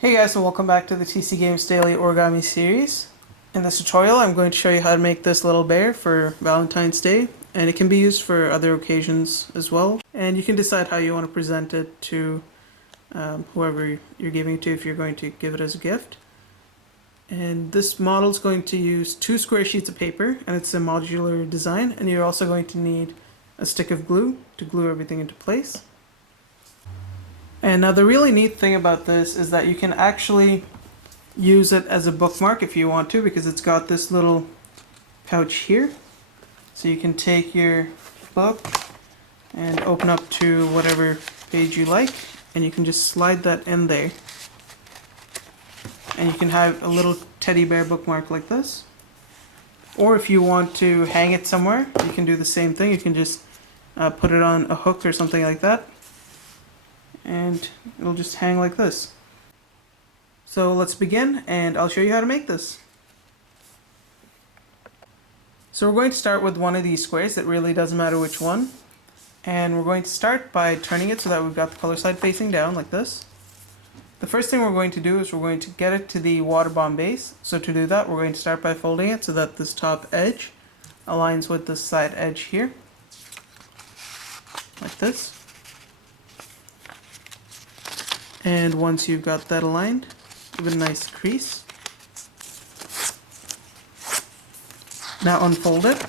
Hey guys, and welcome back to the TC Games Daily Origami series. In this tutorial, I'm going to show you how to make this little bear for Valentine's Day, and it can be used for other occasions as well. And you can decide how you want to present it to whoever you're giving it to, if you're going to give it as a gift. And this model is going to use 2 square sheets of paper, and it's a modular design, and you're also going to need a stick of glue to glue everything into place. And now the really neat thing about this is that you can actually use it as a bookmark if you want to, because it's got this little pouch here. So you can take your book and open up to whatever page you like, and you can just slide that in there. And you can have a little teddy bear bookmark like this. Or if you want to hang it somewhere, you can do the same thing. You can just put it on a hook or something like that, and it'll just hang like this. So let's begin, and I'll show you how to make this. So we're going to start with one of these squares. It really doesn't matter which one. And we're going to start by turning it so that we've got the color side facing down like this. The first thing we're going to do is we're going to get it to the water bomb base. So to do that, we're going to start by folding it so that this top edge aligns with this side edge here, like this. And once you've got that aligned, give it a nice crease. Now unfold it,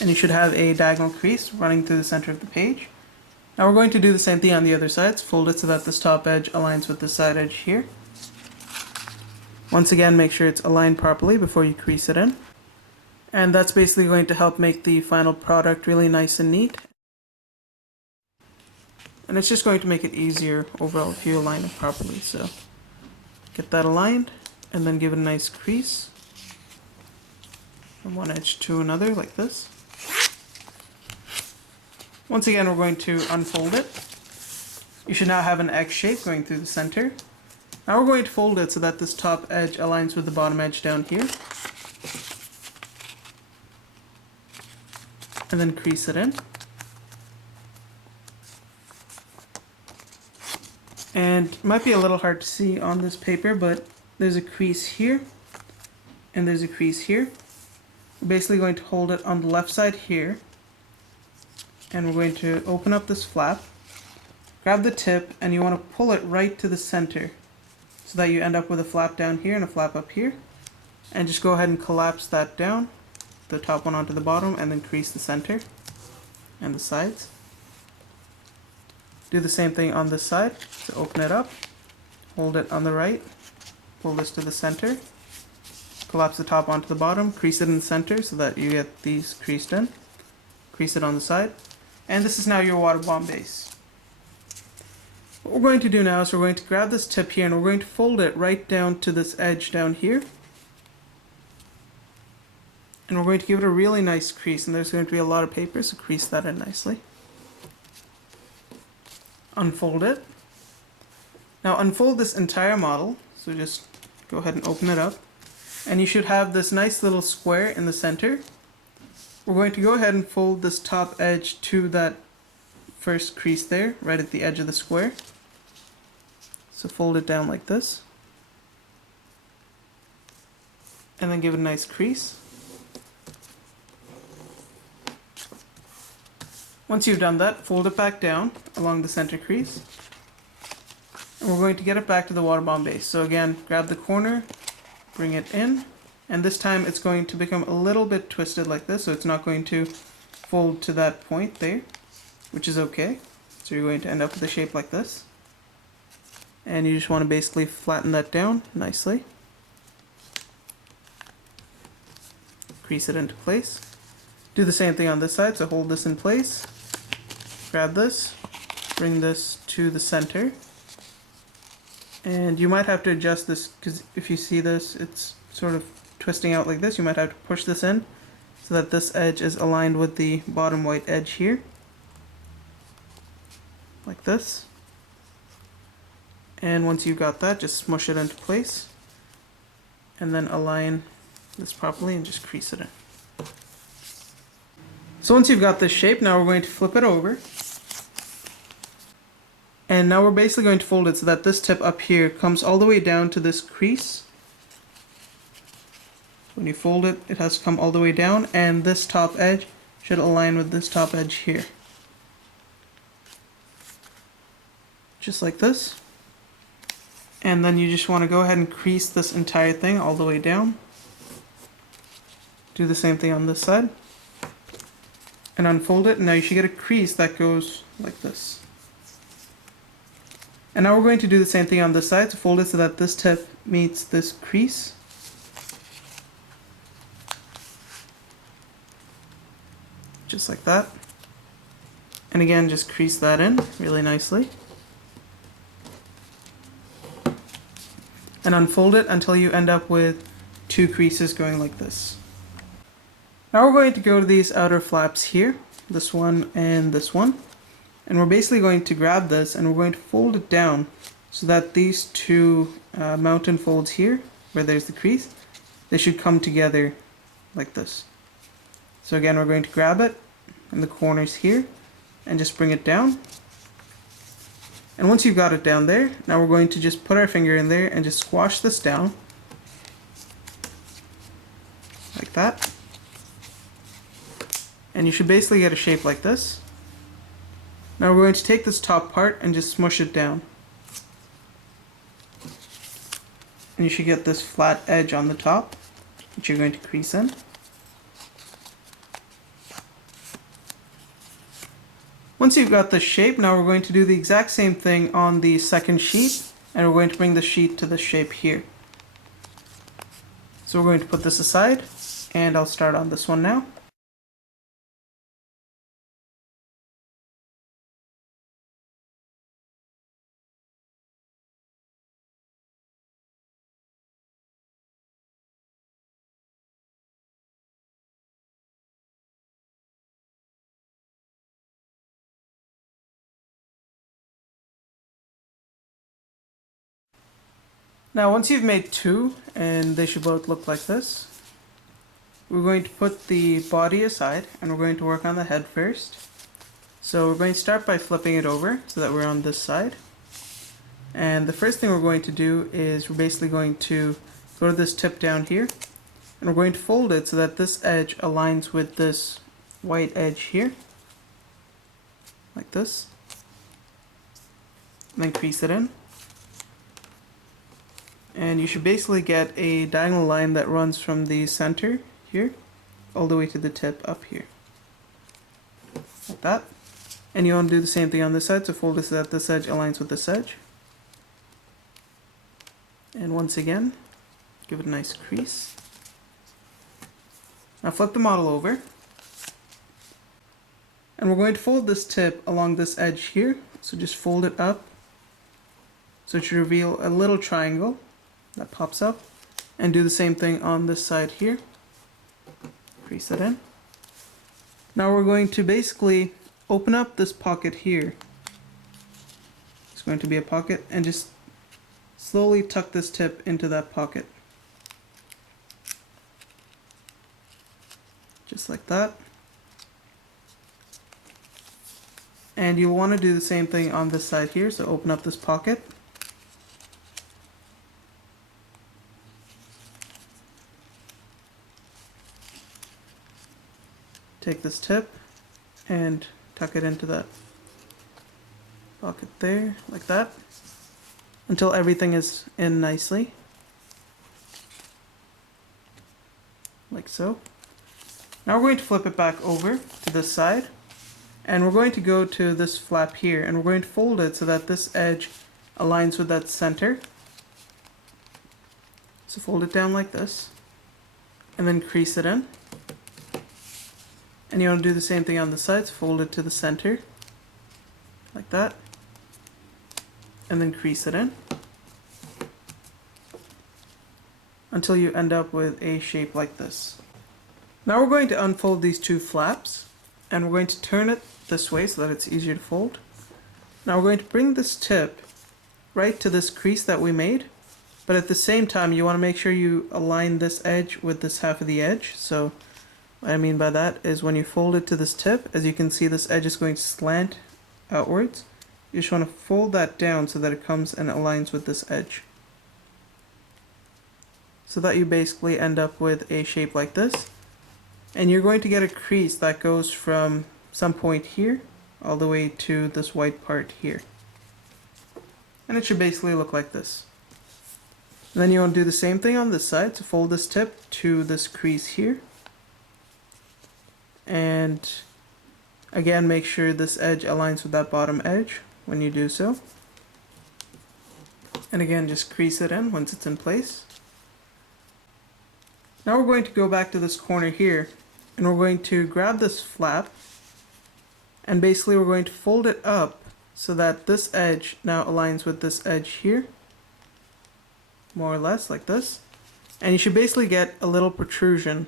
and you should have a diagonal crease running through the center of the page. Now we're going to do the same thing on the other sides. Fold it so that this top edge aligns with the side edge here. Once again, make sure it's aligned properly before you crease it in. And that's basically going to help make the final product really nice and neat. And it's just going to make it easier overall if you align it properly. So get that aligned, and then give it a nice crease from one edge to another like this. Once again, we're going to unfold it. You should now have an X shape going through the center. Now we're going to fold it so that this top edge aligns with the bottom edge down here. And then crease it in. And it might be a little hard to see on this paper, but there's a crease here, and there's a crease here. We're basically going to hold it on the left side here, and we're going to open up this flap, grab the tip, and you want to pull it right to the center so that you end up with a flap down here and a flap up here. And just go ahead and collapse that down, the top one onto the bottom, and then crease the center and the sides. Do the same thing on this side. So open it up, hold it on the right, pull this to the center, collapse the top onto the bottom, crease it in the center so that you get these creased in, crease it on the side, and this is now your water bomb base. What we're going to do now is we're going to grab this tip here and we're going to fold it right down to this edge down here, and we're going to give it a really nice crease, and there's going to be a lot of paper, so crease that in nicely. Unfold it. Now unfold this entire model, so just go ahead and open it up, and you should have this nice little square in the center. We're going to go ahead and fold this top edge to that first crease there, right at the edge of the square. So fold it down like this, and then give it a nice crease. Once you've done that, fold it back down along the center crease. And we're going to get it back to the water bomb base. So again, grab the corner, bring it in, and this time it's going to become a little bit twisted like this, so it's not going to fold to that point there, which is okay. So you're going to end up with a shape like this. And you just want to basically flatten that down nicely. Crease it into place. Do the same thing on this side, so hold this in place. Grab this, bring this to the center, and you might have to adjust this because if you see this, it's sort of twisting out like this. You might have to push this in so that this edge is aligned with the bottom white edge here, like this. And once you've got that, just smush it into place, and then align this properly and just crease it in. So once you've got this shape, now we're going to flip it over. And now we're basically going to fold it so that this tip up here comes all the way down to this crease. When you fold it, it has to come all the way down, and this top edge should align with this top edge here. Just like this. And then you just want to go ahead and crease this entire thing all the way down. Do the same thing on this side. And unfold it, and now you should get a crease that goes like this. And now we're going to do the same thing on this side, so fold it so that this tip meets this crease. Just like that. And again, just crease that in really nicely. And unfold it until you end up with two creases going like this. Now we're going to go to these outer flaps here, this one and this one. And we're basically going to grab this and we're going to fold it down so that these two mountain folds here, where there's the crease, they should come together like this. So again, we're going to grab it in the corners here and just bring it down. And once you've got it down there, now we're going to just put our finger in there and just squash this down like that. And you should basically get a shape like this. Now we're going to take this top part and just smush it down. And you should get this flat edge on the top, which you're going to crease in. Once you've got this shape, now we're going to do the exact same thing on the second sheet, and we're going to bring the sheet to the shape here. So we're going to put this aside, and I'll start on this one now. Now once you've made two, and they should both look like this, we're going to put the body aside and we're going to work on the head first. So we're going to start by flipping it over so that we're on this side. And the first thing we're going to do is we're basically going to go to this tip down here and we're going to fold it so that this edge aligns with this white edge here, like this, and then crease it in. And you should basically get a diagonal line that runs from the center here all the way to the tip up here, like that. And you want to do the same thing on this side, so fold it so that this edge aligns with this edge. And once again, give it a nice crease. Now flip the model over, and we're going to fold this tip along this edge here, so just fold it up so it should reveal a little triangle that pops up, and do the same thing on this side here. Crease it in. Now we're going to basically open up this pocket here. It's going to be a pocket, and just slowly tuck this tip into that pocket. Just like that. And you'll want to do the same thing on this side here, so open up this pocket. Take this tip and tuck it into that pocket there, like that, until everything is in nicely, like so. Now we're going to flip it back over to this side, and we're going to go to this flap here, and we're going to fold it so that this edge aligns with that center. So fold it down like this, and then crease it in. And you want to do the same thing on the sides, fold it to the center, like that, and then crease it in, until you end up with a shape like this. Now we're going to unfold these two flaps, and we're going to turn it this way so that it's easier to fold. Now we're going to bring this tip right to this crease that we made, but at the same time you want to make sure you align this edge with this half of the edge. So what I mean by that is when you fold it to this tip, as you can see this edge is going to slant outwards. you just want to fold that down so that it comes and aligns with this edge. So that you basically end up with a shape like this. And you're going to get a crease that goes from some point here all the way to this white part here. And it should basically look like this. And then you want to do the same thing on this side, so fold this tip to this crease here. And again, make sure this edge aligns with that bottom edge when you do so. And again, just crease it in once it's in place. Now we're going to go back to this corner here, and we're going to grab this flap, and basically we're going to fold it up so that this edge now aligns with this edge here, more or less like this. And you should basically get a little protrusion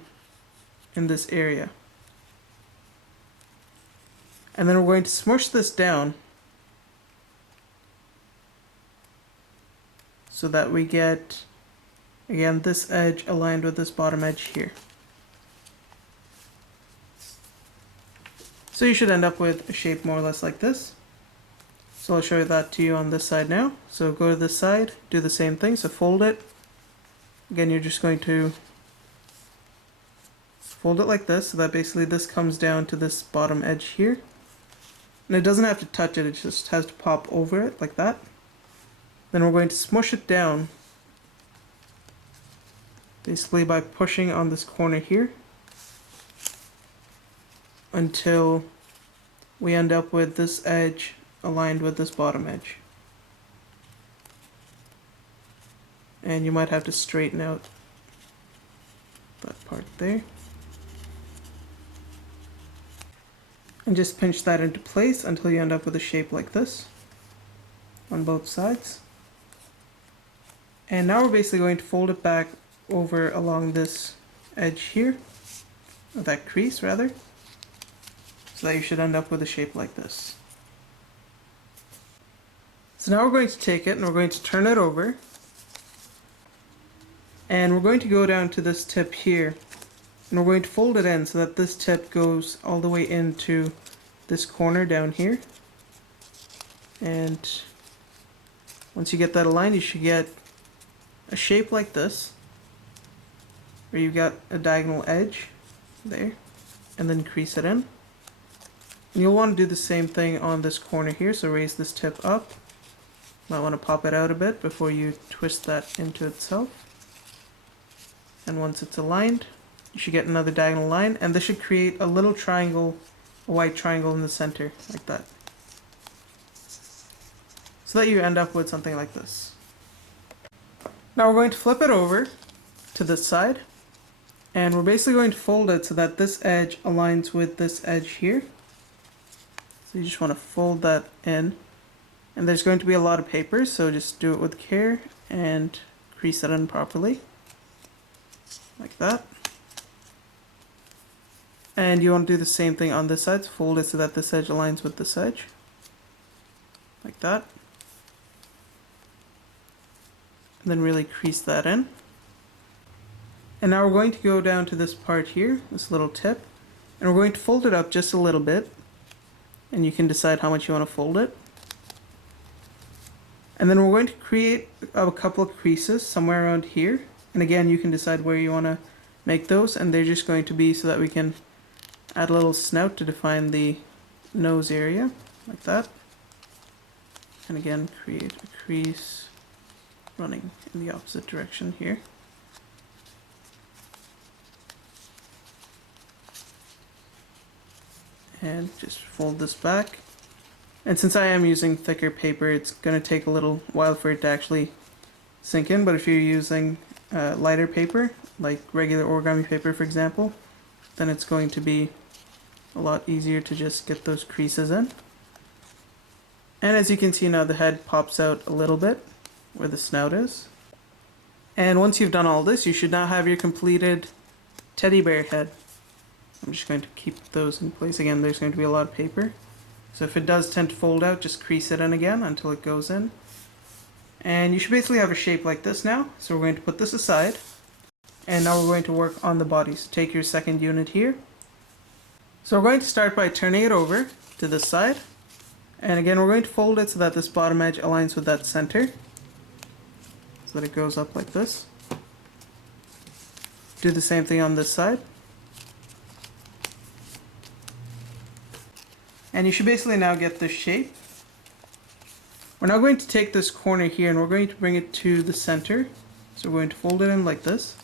in this area. And then we're going to smush this down so that we get, again, this edge aligned with this bottom edge here. So you should end up with a shape more or less like this. So I'll show that to you on this side now. So go to this side, do the same thing, so fold it. Again, you're just going to fold it like this, so that basically this comes down to this bottom edge here. And it doesn't have to touch it, it just has to pop over it like that. Then we're going to smush it down, basically by pushing on this corner here, until we end up with this edge aligned with this bottom edge. And you might have to straighten out that part there. And just pinch that into place until you end up with a shape like this on both sides. And now we're basically going to fold it back over along this edge here, or that crease rather, so that you should end up with a shape like this. So now we're going to take it and we're going to turn it over, and we're going to go down to this tip here, and we're going to fold it in so that this tip goes all the way into this corner down here. And once you get that aligned, you should get a shape like this, where you've got a diagonal edge there, and then crease it in. And you'll want to do the same thing on this corner here, so raise this tip up. Might want to pop it out a bit before you twist that into itself. And once it's aligned, you should get another diagonal line, and this should create a little triangle, a white triangle in the center, like that. So that you end up with something like this. Now we're going to flip it over to this side, and we're basically going to fold it so that this edge aligns with this edge here. So you just want to fold that in, and there's going to be a lot of paper, so just do it with care and crease it in properly, like that. And you want to do the same thing on this side, so fold it so that this edge aligns with this edge, like that. And then really crease that in. And now we're going to go down to this part here, this little tip, and we're going to fold it up just a little bit, and you can decide how much you want to fold it. And then we're going to create a couple of creases somewhere around here, and again you can decide where you want to make those, and they're just going to be so that we can add a little snout to define the nose area, like that. And again, create a crease running in the opposite direction here. And just fold this back. And since I am using thicker paper, it's going to take a little while for it to actually sink in, but if you're using lighter paper, like regular origami paper for example, then it's going to be a lot easier to just get those creases in. And as you can see now, the head pops out a little bit where the snout is. And once you've done all this, you should now have your completed teddy bear head. I'm just going to keep those in place. Again, there's going to be a lot of paper, so if it does tend to fold out, just crease it in again until it goes in. And you should basically have a shape like this now. So we're going to put this aside, and now we're going to work on the body. So take your second unit here. So we're going to start by turning it over to this side, And again, we're going to fold it so that this bottom edge aligns with that center, so that it goes up like this. Do the same thing on this side. And you should basically now get this shape. We're now going to take this corner here and we're going to bring it to the center. So we're going to fold it in like this.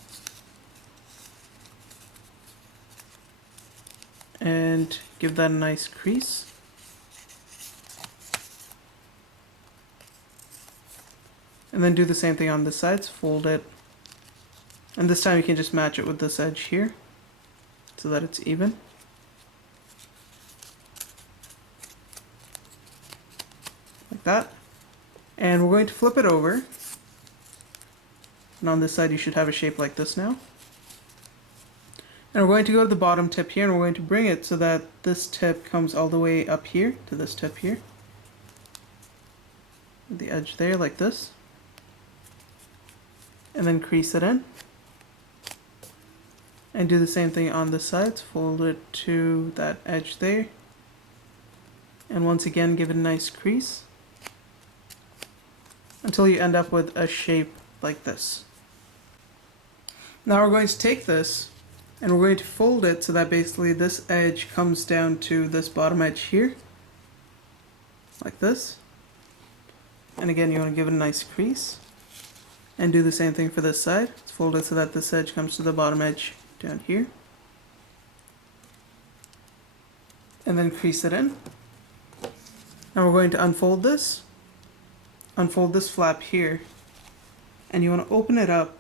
And give that a nice crease. And then do the same thing on this side, so fold it. And this time you can just match it with this edge here, so that it's even. Like that. And we're going to flip it over. And on this side you should have a shape like this now. And we're going to go to the bottom tip here and we're going to bring it so that this tip comes all the way up here to this tip here. With the edge there like this. And then crease it in. And do the same thing on this side, so fold it to that edge there. And once again give it a nice crease. Until you end up with a shape like this. Now we're going to take this and we're going to fold it so that basically this edge comes down to this bottom edge here. Like this. And again you want to give it a nice crease. And do the same thing for this side. Let's fold it so that this edge comes to the bottom edge down here. And then crease it in. Now we're going to unfold this. Unfold this flap here. And you want to open it up.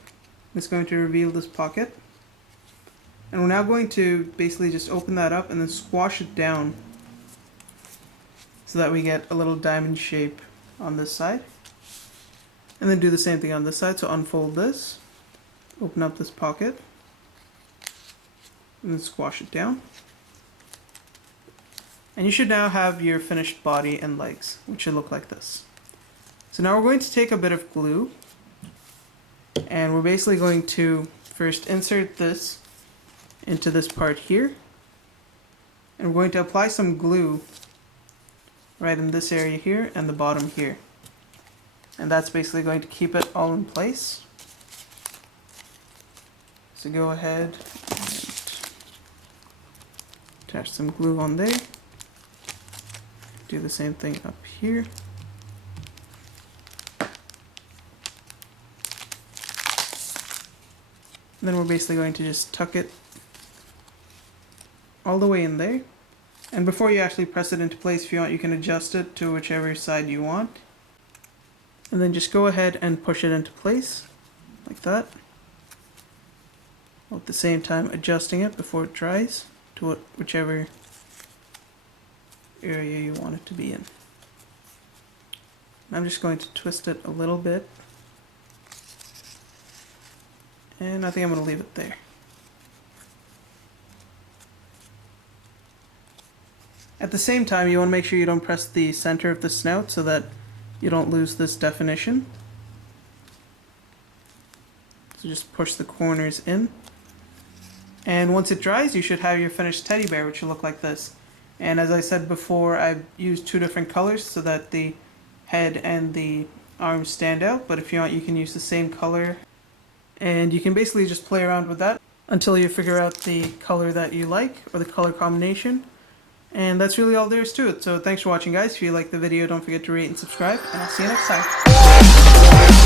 It's going to reveal this pocket. And we're now going to basically just open that up and then squash it down. So that we get a little diamond shape on this side. And then do the same thing on this side, so unfold this, open up this pocket, and then squash it down. And you should now have your finished body and legs, which should look like this. So now we're going to take a bit of glue, and we're basically going to first insert this into this part here, and we're going to apply some glue right in this area here and the bottom here. And that's basically going to keep it all in place. So go ahead and attach some glue on there. Do the same thing up here. And then we're basically going to just tuck it all the way in there. And before you actually press it into place, if you want, you can adjust it to whichever side you want. And then just go ahead and push it into place, like that. While at the same time adjusting it before it dries to whichever area you want it to be in. And I'm just going to twist it a little bit. And I think I'm going to leave it there. At the same time, you want to make sure you don't press the center of the snout so that you don't lose this definition. So just push the corners in. And once it dries, you should have your finished teddy bear, which will look like this. And as I said before, I've used two different colors so that the head and the arms stand out. But if you want, you can use the same color. And you can basically just play around with that until you figure out the color that you like, or the color combination. And that's really all there is to it. So thanks for watching, guys. If you liked the video, don't forget to rate and subscribe, and I'll see you next time.